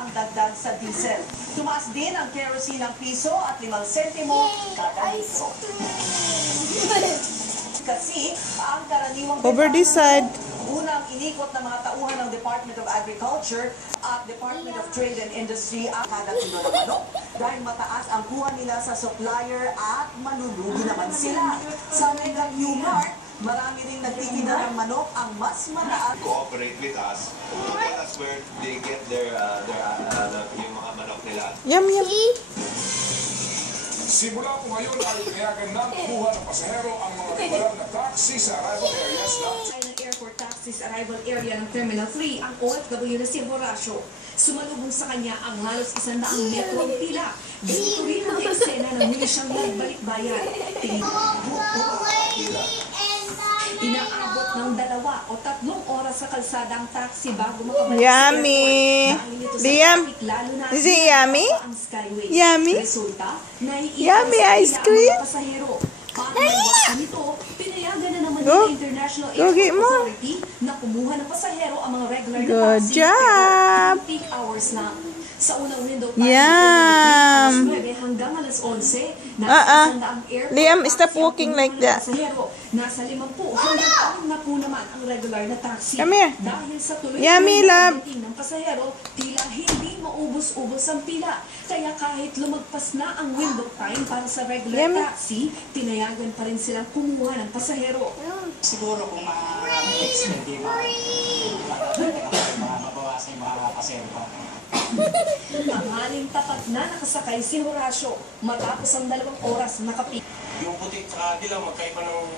ang dagdag sa diesel. Tumaas din ang kerosene ng piso at 5 sentimo kada litro. Kasi ang karaniwang Over this side. unang inikot ng mga tauhan ng Department of Agriculture at Department of Trade and Industry ang kada kilo ng manok dahil mataas ang kuha nila sa supplier at malulugi naman sila. Sa Mega Q-Mart, marami ring nagtitinda ng manok ang mas mataas. Cooperate with us. That's where they get their yung mga manok nila. Yum, yum. Simula po ngayon ay kayagan ng kumuha ng pasahero ang mga regular na taxi sa arrival areas na Ay ng airport taxis arrival area ng Terminal 3 ang OFW na si Horacio. Sumalubong sa kanya ang halos 100 metro ang pila. Dito rin ang eksena ng muli siyang nagbalik-bayan. Inaabot ng 2 o 3 oras sa kalsada ang taxi bago makabalik sa Yummy. airport. Dahil ito sa Liam, traffic, lalo na is it yummy? ang Skyway. Yummy? Resulta, naiiwas Yummy sa ice pila ang cream? mga pasahero. Para maiwasan nito, pinayagan na naman Go. ng International Go get Airport mo. Authority na kumuha ng pasahero ang mga regular na Good taxi. job. Pero peak hours lang. Sa unang window Yum. alas 9 hanggang alas 11, ang airport Liam, taxi stop ang walking kumuha like ng that. pasahero. Nasa 50 hanggang 10 naman ang regular na taxi. Come here. Dahil sa tuloy Yummy, love. pagdating ng pasahero, tila hindi maubos-ubos ang pila. Kaya kahit lumagpas na ang window time para sa regular Yummy. taxi, pinayagan pa rin silang kumuha ng pasahero. Siguro kung ma-fix, hindi mabawasan yung mga pasero pa. Ang haling tapat na nakasakay si Horacio matapos ang 2 oras na nakapila. Yung puti at dilaw, magkaiba ng